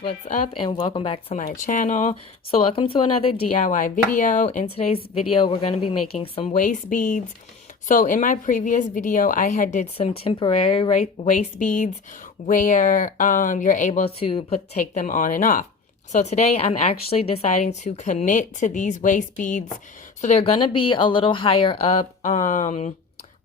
what's up, and welcome back to my channel. So welcome to another DIY video. In today's video we're going to be making some waist beads. So in my previous video I had did some temporary waist beads where you're able to take them on and off. So today I'm actually deciding to commit to these waist beads. So they're going to be a little higher up on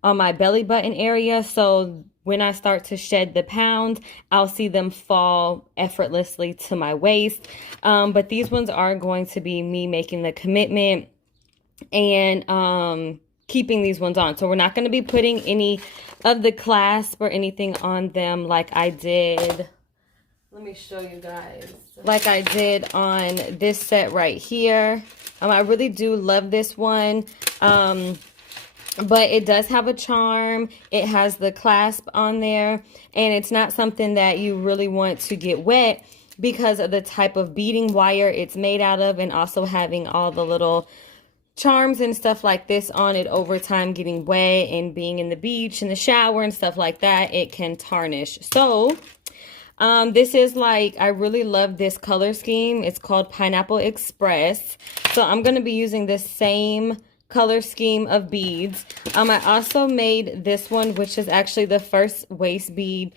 my belly button area, so when I start to shed the pounds, I'll see them fall effortlessly to my waist. But these ones are going to be me making the commitment and keeping these ones on. So we're not going to be putting any of the clasp or anything on them like I did. Let me show you guys. Like I did on this set right here. I really do love this one. But it does have a charm. It has the clasp on there, and it's not something that you really want to get wet because of the type of beading wire it's made out of, and also having all the little charms and stuff like this on it over time getting wet and being in the beach and the shower and stuff like that, it can tarnish. So this is like, I really love this color scheme. It's called Pineapple Express. So I'm going to be using this same color scheme of beads. I also made this one, which is actually the first waist bead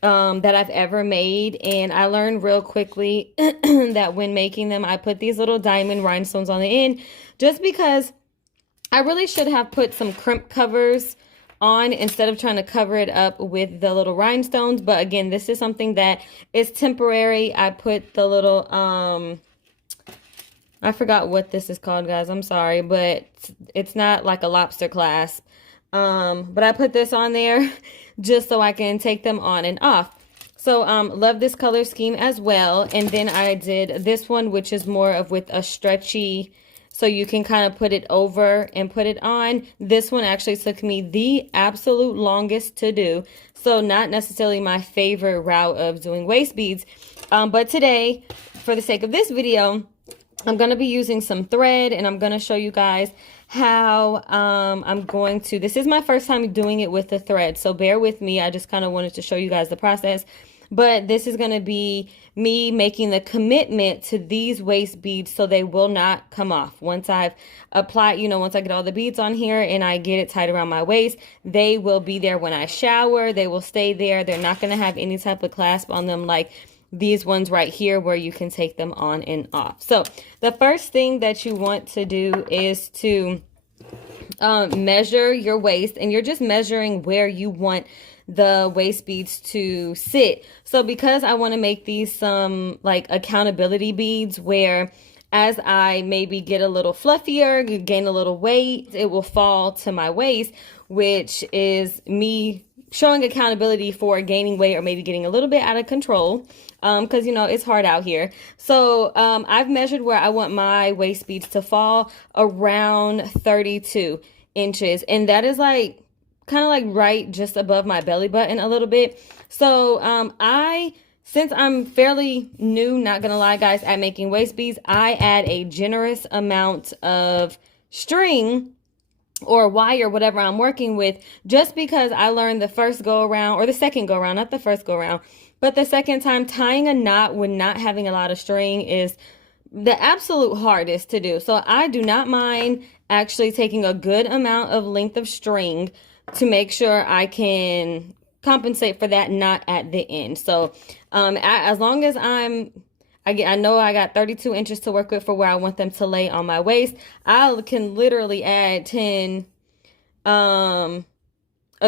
that I've ever made, and I learned real quickly that when making them I put these little diamond rhinestones on the end, just because I really should have put some crimp covers on instead of trying to cover it up with the little rhinestones. But again, this is something that is temporary. I put the little I forgot what this is called, guys. I'm sorry, but it's not like a lobster clasp. But I put this on there just so I can take them on and off. So love this color scheme as well. And then I did this one, which is more of with a stretchy, so you can kind of put it over and put it on. This one actually took me the absolute longest to do. So not necessarily my favorite route of doing waist beads. But today, for the sake of this video, I'm going to be using some thread, and I'm going to show you guys how I'm going to, this is my first time doing it with the thread, so bear with me. I just kind of wanted to show you guys the process. But this is going to be me making the commitment to these waist beads so they will not come off. Once I've applied, once I get all the beads on here and I get it tied around my waist, they will be there when I shower. They will stay there. They're not going to have any type of clasp on them like these ones right here where you can take them on and off. So the first thing that you want to do is to measure your waist, and you're just measuring where you want the waist beads to sit. So because I want to make these some like accountability beads where as I maybe get a little fluffier, gain a little weight, it will fall to my waist, which is me showing accountability for gaining weight or maybe getting a little bit out of control, because it's hard out here. So I've measured where I want my waist beads to fall around 32 inches, and that is like kind of like right just above my belly button a little bit. So since I'm fairly new, not gonna lie guys, at making waist beads, I add a generous amount of string or wire, whatever I'm working with, just because I learned the first go around, or the second go around, not the first go around, but the second time, tying a knot when not having a lot of string is the absolute hardest to do. So I do not mind actually taking a good amount of length of string to make sure I can compensate for that knot at the end. So as long as I know I got 32 inches to work with for where I want them to lay on my waist, I can literally add 10, a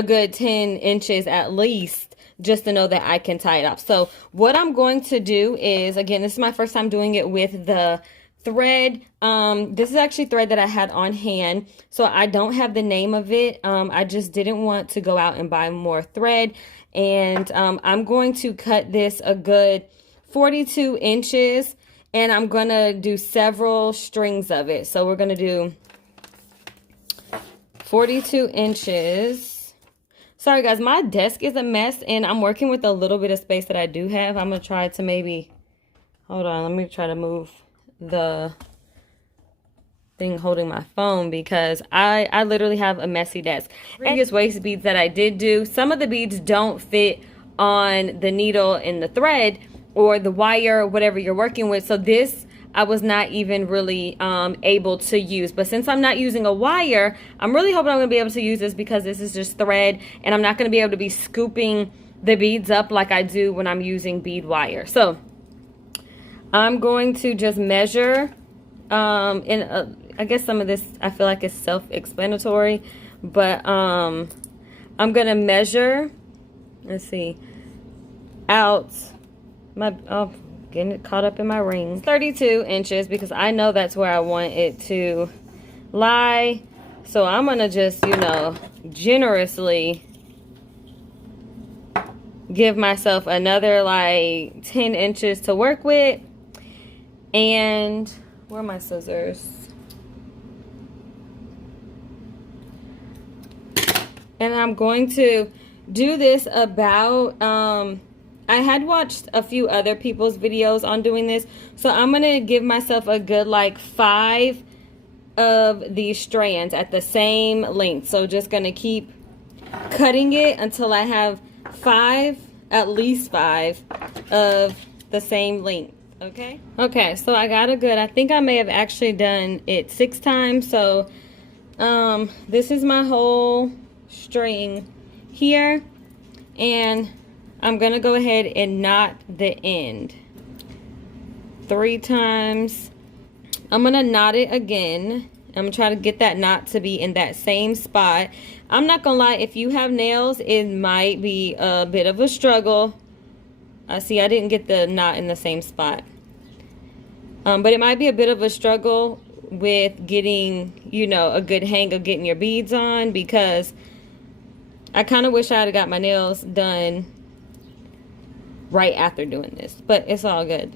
good 10 inches at least, just to know that I can tie it up. So what I'm going to do is, again, this is my first time doing it with the thread. This is actually thread that I had on hand, so I don't have the name of it. I just didn't want to go out and buy more thread, and I'm going to cut this a good 42 inches, and I'm gonna do several strings of it. So we're gonna do 42 inches. Sorry guys, my desk is a mess, and I'm working with a little bit of space that I do have. I'm gonna try to maybe, hold on, let me try to move the thing holding my phone, because I literally have a messy desk. Previous waist beads that I did do, some of the beads don't fit on the needle and the thread, or the wire, whatever you're working with. So this I was not even really able to use. But since I'm not using a wire, I'm really hoping I'm going to be able to use this because this is just thread. And I'm not going to be able to be scooping the beads up like I do when I'm using bead wire. So I'm going to just measure. I guess some of this I feel like is self-explanatory. But I'm going to measure. Let's see. Out my... Oh, getting it caught up in my ring. 32 inches because I know that's where I want it to lie. So I'm gonna just, you know, generously give myself another like 10 inches to work with. And where are my scissors? And I'm going to do this about I had watched a few other people's videos on doing this. So I'm going to give myself a good like 5 of these strands at the same length. So just going to keep cutting it until I have 5, at least 5 of the same length. Okay. Okay. So I got a good, I think I may have actually done it 6 times. So this is my whole string here. And I'm going to go ahead and knot the end 3 times. I'm going to knot it again. I'm going to try to get that knot to be in that same spot. I'm not going to lie, if you have nails, it might be a bit of a struggle. See, I didn't get the knot in the same spot. But it might be a bit of a struggle with getting, you know, a good hang of getting your beads on, because I kind of wish I had got my nails done right after doing this, but it's all good.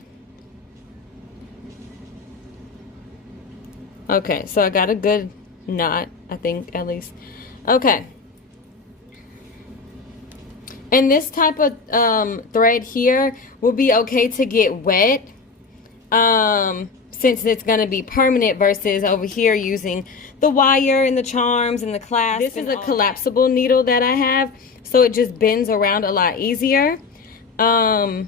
Okay, so I got a good knot, I think, at least. Okay. And this type of thread here will be okay to get wet, since it's going to be permanent, versus over here using the wire and the charms and the clasp. This is a collapsible needle that I have, so it just bends around a lot easier. So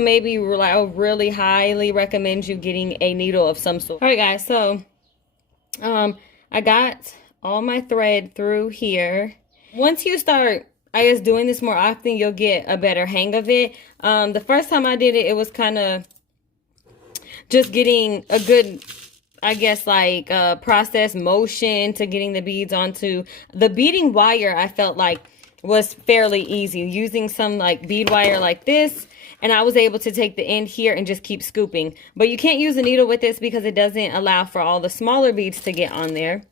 maybe I really highly recommend you getting a needle of some sort. All right, guys, so I got all my thread through here. Once you start, I guess, doing this more often, you'll get a better hang of it. The first time I did it, it was kind of just getting a good, I guess, like process motion to getting the beads onto the beading wire. I felt like was fairly easy using some like bead wire like this, and I was able to take the end here and just keep scooping. But you can't use a needle with this because it doesn't allow for all the smaller beads to get on there.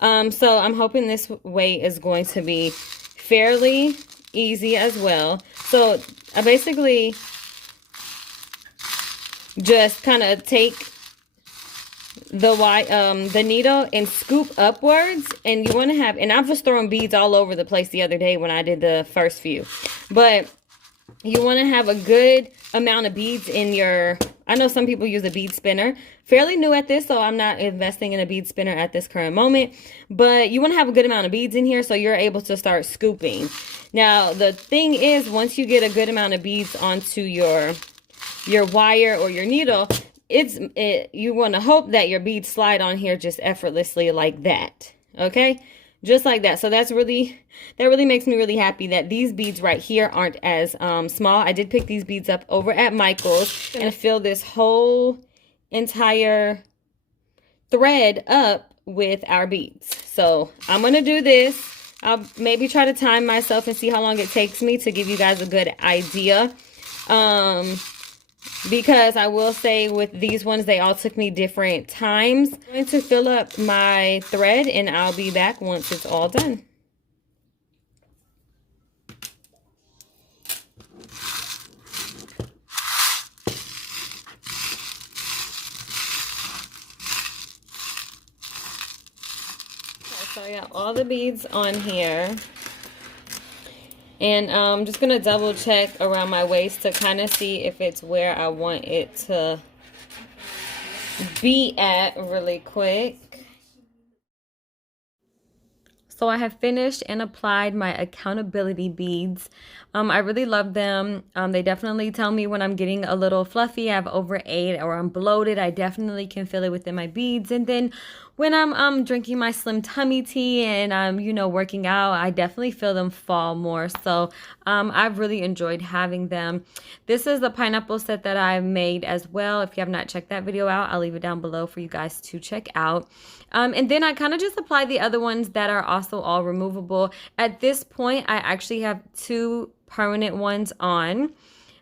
So I'm hoping this way is going to be fairly easy as well. So I basically just kind of take the needle and scoop upwards, and you want to have, and I've just thrown beads all over the place the other day when I did the first few, but you want to have a good amount of beads in your, I know some people use a bead spinner. Fairly new at this, so I'm not investing in a bead spinner at this current moment, but you want to have a good amount of beads in here so you're able to start scooping. Now the thing is, once you get a good amount of beads onto your wire or your needle, you want to hope that your beads slide on here just effortlessly like that. Okay, just like that. So that really makes me really happy that these beads right here aren't as small. I did pick these beads up over at Michael's and fill this whole entire thread up with our beads. So I'm gonna do this. I'll maybe try to time myself and see how long it takes me to give you guys a good idea. Because I will say with these ones, they all took me different times. I'm going to fill up my thread and I'll be back once it's all done. Okay, so I got all the beads on here. And I'm just going to double check around my waist to kind of see if it's where I want it to be at really quick. So I have finished and applied my accountability beads. I really love them. They definitely tell me when I'm getting a little fluffy, I've overate, or I'm bloated. I definitely can feel it within my beads. And then when I'm drinking my slim tummy tea and I'm, you know, working out, I definitely feel them fall more. So I've really enjoyed having them. This is the pineapple set that I made as well. If you have not checked that video out, I'll leave it down below for you guys to check out. And then I kind of just apply the other ones that are also all removable. At this point, I actually have 2 permanent ones on.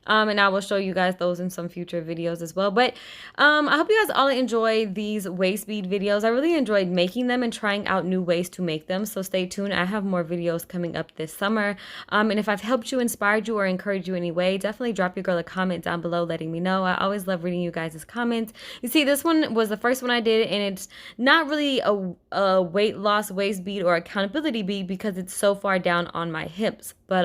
And I will show you guys those in some future videos as well. But I hope you guys all enjoy these waist bead videos. I really enjoyed making them and trying out new ways to make them. So stay tuned. I have more videos coming up this summer. And if I've helped you, inspired you, or encouraged you in any way, definitely drop your girl a comment down below letting me know. I always love reading you guys' comments. You see, this one was the first one I did, and it's not really a weight loss waist bead or accountability bead because it's so far down on my hips. But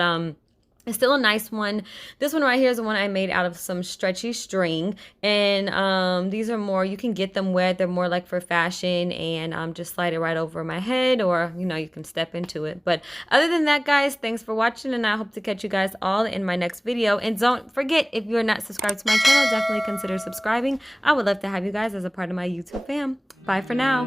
it's still a nice one. This one right here is the one I made out of some stretchy string. And these are more, you can get them wet. They're more like for fashion, and just slide it right over my head, or, you know, you can step into it. But other than that, guys, thanks for watching, and I hope to catch you guys all in my next video. And don't forget, if you're not subscribed to my channel, definitely consider subscribing. I would love to have you guys as a part of my YouTube fam. Bye for now.